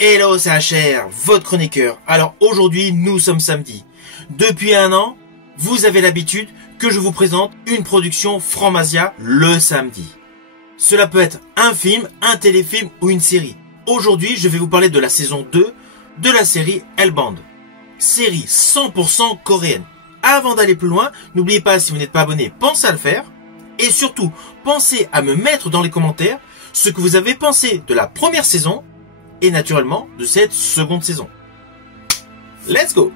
Hello, c'est HR, votre chroniqueur. Alors aujourd'hui, nous sommes samedi. Depuis un an, vous avez l'habitude que je vous présente une production Franc-Masia le samedi. Cela peut être un film, un téléfilm ou une série. Aujourd'hui, je vais vous parler de la saison 2 de la série Hellbound. Série 100% coréenne. Avant d'aller plus loin, n'oubliez pas, si vous n'êtes pas abonné, pensez à le faire. Et surtout, pensez à me mettre dans les commentaires ce que vous avez pensé de la première saison et naturellement de cette seconde saison. Let's go!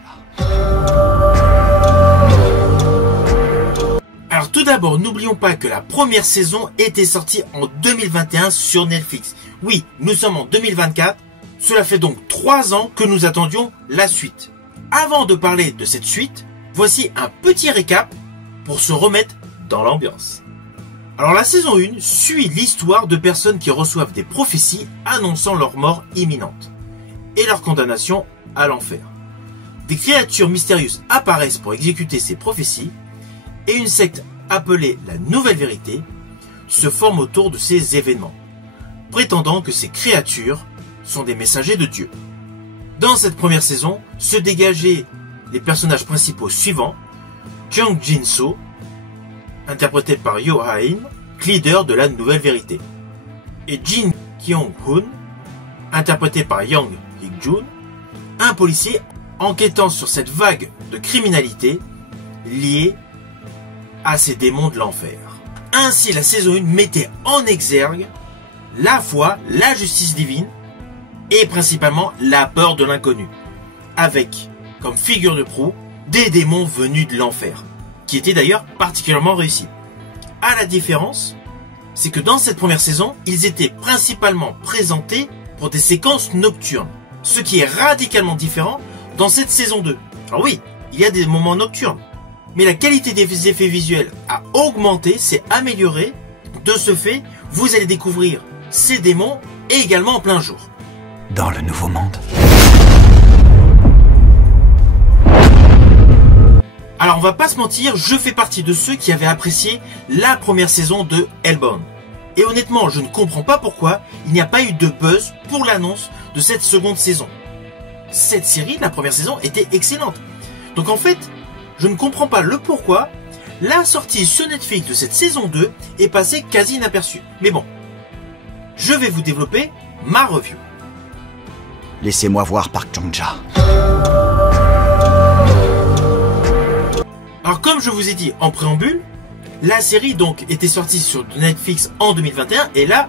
Alors tout d'abord, n'oublions pas que la première saison était sortie en 2021 sur Netflix. Oui, nous sommes en 2024. Cela fait donc 3 ans que nous attendions la suite. Avant de parler de cette suite, voici un petit récap pour se remettre dans l'ambiance. Alors la saison 1 suit l'histoire de personnes qui reçoivent des prophéties annonçant leur mort imminente et leur condamnation à l'enfer. Des créatures mystérieuses apparaissent pour exécuter ces prophéties et une secte appelée la Nouvelle Vérité se forme autour de ces événements, prétendant que ces créatures sont des messagers de Dieu. Dans cette première saison, se dégageaient les personnages principaux suivants: Jung Jin-soo, interprété par Yoo Ha-in, leader de la Nouvelle Vérité, et Jin Kyung-hoon, interprété par Young Ik-jun, un policier enquêtant sur cette vague de criminalité liée à ces démons de l'enfer. Ainsi, la saison 1 mettait en exergue la foi, la justice divine et principalement la peur de l'inconnu, avec comme figure de proue des démons venus de l'enfer, qui était d'ailleurs particulièrement réussi. À la différence, c'est que dans cette première saison, ils étaient principalement présentés pour des séquences nocturnes, ce qui est radicalement différent dans cette saison 2. Alors oui, il y a des moments nocturnes, mais la qualité des effets visuels a augmenté, s'est améliorée. De ce fait, vous allez découvrir ces démons et également en plein jour. Dans le nouveau monde. Alors on va pas se mentir, je fais partie de ceux qui avaient apprécié la première saison de Hellbound. Et honnêtement, je ne comprends pas pourquoi il n'y a pas eu de buzz pour l'annonce de cette seconde saison. Cette série, la première saison, était excellente. Donc en fait, je ne comprends pas le pourquoi la sortie sur Netflix de cette saison 2 est passée quasi inaperçue. Mais bon, je vais vous développer ma review. Laissez-moi voir Park Jong-ja. Alors comme je vous ai dit en préambule, la série donc était sortie sur Netflix en 2021 et là,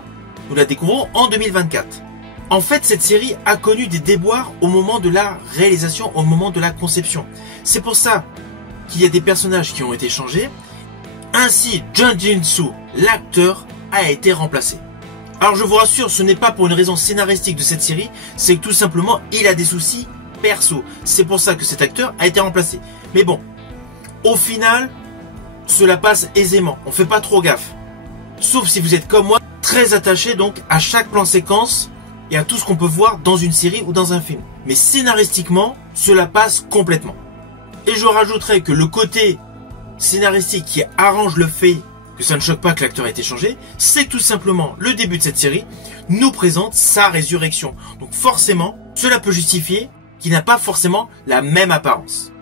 nous la découvrons en 2024. En fait, cette série a connu des déboires au moment de la réalisation, au moment de la conception. C'est pour ça qu'il y a des personnages qui ont été changés. Ainsi, Jung Jin-soo, l'acteur, a été remplacé. Alors je vous rassure, ce n'est pas pour une raison scénaristique de cette série, c'est que tout simplement, il a des soucis perso. C'est pour ça que cet acteur a été remplacé. Mais bon, au final, cela passe aisément, on fait pas trop gaffe. Sauf si vous êtes comme moi, très attaché donc à chaque plan séquence et à tout ce qu'on peut voir dans une série ou dans un film. Mais scénaristiquement, cela passe complètement. Et je rajouterai que le côté scénaristique qui arrange le fait que ça ne choque pas que l'acteur ait été changé, c'est que tout simplement le début de cette série nous présente sa résurrection. Donc forcément, cela peut justifier qu'il n'a pas forcément la même apparence.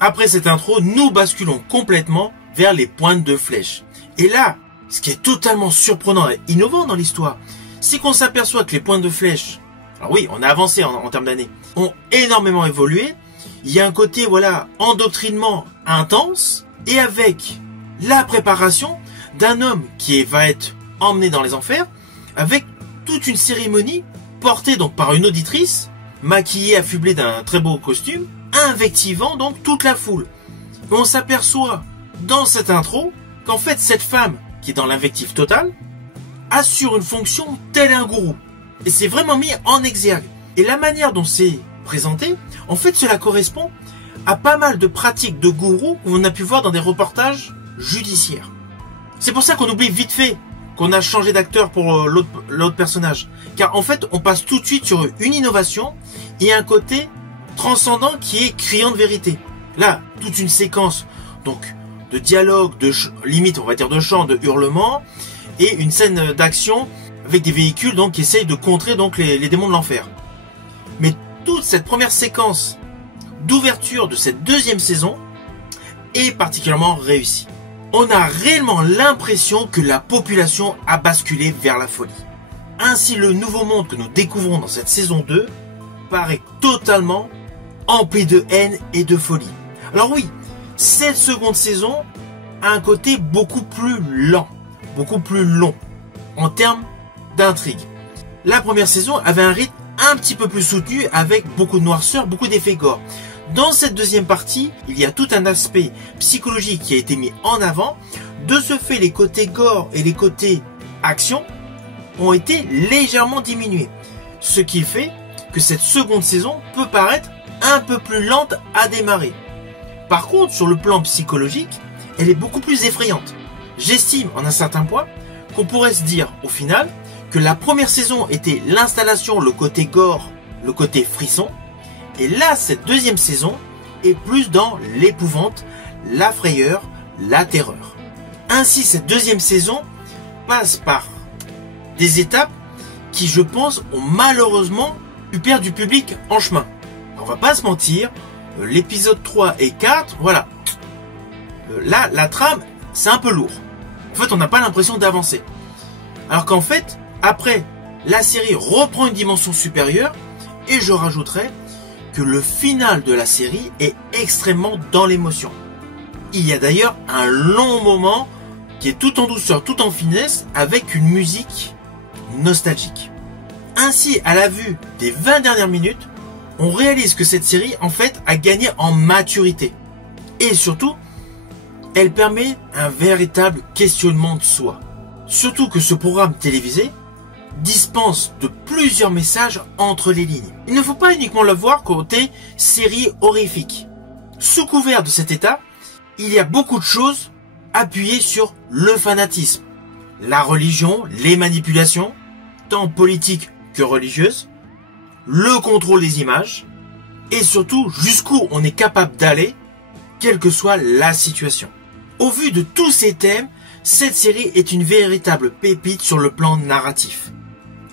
Après cette intro, nous basculons complètement vers les pointes de flèche. Et là, ce qui est totalement surprenant et innovant dans l'histoire, c'est qu'on s'aperçoit que les pointes de flèche, alors oui, on a avancé en termes d'années, ont énormément évolué. Il y a un côté, voilà, endoctrinement intense, et avec la préparation d'un homme qui va être emmené dans les enfers, avec toute une cérémonie portée donc par une auditrice, maquillée, affublée d'un très beau costume, invectivant donc toute la foule. Et on s'aperçoit dans cette intro qu'en fait cette femme, qui est dans l'invective totale, assure une fonction tel un gourou. Et c'est vraiment mis en exergue. Et la manière dont c'est présenté, en fait cela correspond à pas mal de pratiques de gourous qu'on a pu voir dans des reportages judiciaires. C'est pour ça qu'on oublie vite fait qu'on a changé d'acteur pour l'autre personnage. Car en fait on passe tout de suite sur une innovation et un côté transcendant qui est criant de vérité. Là, toute une séquence donc de dialogue, de limite on va dire de chant, de hurlement, et une scène d'action avec des véhicules donc qui essayent de contrer donc les démons de l'enfer. Mais toute cette première séquence d'ouverture de cette deuxième saison est particulièrement réussie. On a réellement l'impression que la population a basculé vers la folie. Ainsi, le nouveau monde que nous découvrons dans cette saison 2 paraît totalement empli de haine et de folie. Alors oui, cette seconde saison a un côté beaucoup plus lent, beaucoup plus long en termes d'intrigue. La première saison avait un rythme un petit peu plus soutenu avec beaucoup de noirceur, beaucoup d'effets gore. Dans cette deuxième partie, il y a tout un aspect psychologique qui a été mis en avant. De ce fait, les côtés gore et les côtés action ont été légèrement diminués. Ce qui fait que cette seconde saison peut paraître un peu plus lente à démarrer. Par contre, sur le plan psychologique, elle est beaucoup plus effrayante. J'estime en un certain point qu'on pourrait se dire au final que la première saison était l'installation, le côté gore, le côté frisson. Et là, cette deuxième saison est plus dans l'épouvante, la frayeur, la terreur. Ainsi, cette deuxième saison passe par des étapes qui, je pense, ont malheureusement pu perdre du public en chemin. On va pas se mentir, l'épisode 3 et 4, voilà. Là, la trame, c'est un peu lourd. En fait, on n'a pas l'impression d'avancer. Alors qu'en fait, après, la série reprend une dimension supérieure et je rajouterais que le final de la série est extrêmement dans l'émotion. Il y a d'ailleurs un long moment qui est tout en douceur, tout en finesse, avec une musique nostalgique. Ainsi, à la vue des 20 dernières minutes, on réalise que cette série, en fait, a gagné en maturité. Et surtout, elle permet un véritable questionnement de soi. Surtout que ce programme télévisé dispense de plusieurs messages entre les lignes. Il ne faut pas uniquement le voir côté série horrifique. Sous couvert de cet état, il y a beaucoup de choses appuyées sur le fanatisme, la religion, les manipulations, tant politiques que religieuses, le contrôle des images, et surtout jusqu'où on est capable d'aller, quelle que soit la situation. Au vu de tous ces thèmes, cette série est une véritable pépite sur le plan narratif.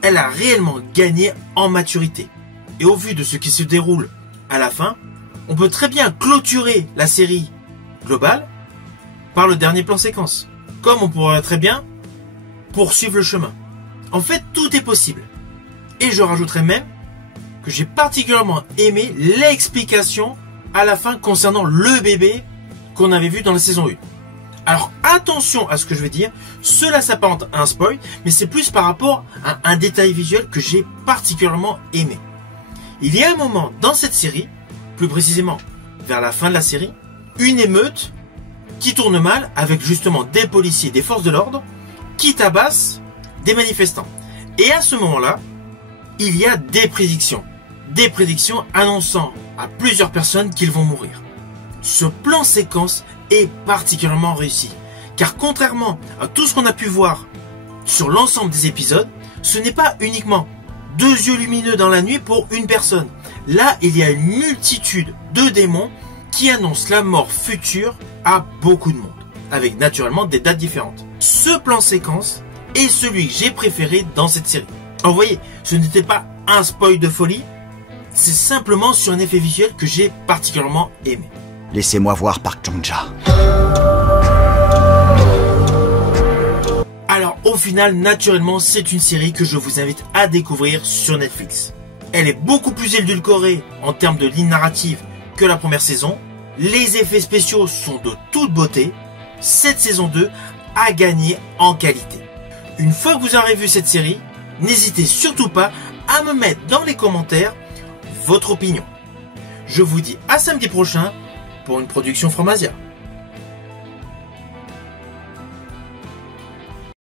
Elle a réellement gagné en maturité. Et au vu de ce qui se déroule à la fin, on peut très bien clôturer la série globale par le dernier plan séquence. Comme on pourrait très bien poursuivre le chemin. En fait, tout est possible. Et je rajouterais même que j'ai particulièrement aimé l'explication à la fin concernant le bébé qu'on avait vu dans la saison 1. Alors attention à ce que je vais dire, cela s'apparente à un spoil, mais c'est plus par rapport à un détail visuel que j'ai particulièrement aimé. Il y a un moment dans cette série, plus précisément vers la fin de la série, une émeute qui tourne mal avec justement des policiers, des forces de l'ordre, qui tabassent des manifestants. Et à ce moment-là, il y a des prédictions annonçant à plusieurs personnes qu'ils vont mourir. Ce plan séquence est particulièrement réussi, car contrairement à tout ce qu'on a pu voir sur l'ensemble des épisodes, ce n'est pas uniquement 2 yeux lumineux dans la nuit pour une personne. Là, il y a une multitude de démons qui annoncent la mort future à beaucoup de monde, avec naturellement des dates différentes. Ce plan séquence est celui que j'ai préféré dans cette série. Alors vous voyez, ce n'était pas un spoil de folie, c'est simplement sur un effet visuel que j'ai particulièrement aimé. Laissez-moi voir Park Chan-ja. Alors au final, naturellement, c'est une série que je vous invite à découvrir sur Netflix. Elle est beaucoup plus édulcorée en termes de ligne narrative que la première saison. Les effets spéciaux sont de toute beauté. Cette saison 2 a gagné en qualité. Une fois que vous aurez vu cette série, n'hésitez surtout pas à me mettre dans les commentaires votre opinion. Je vous dis à samedi prochain pour une production Fromasia.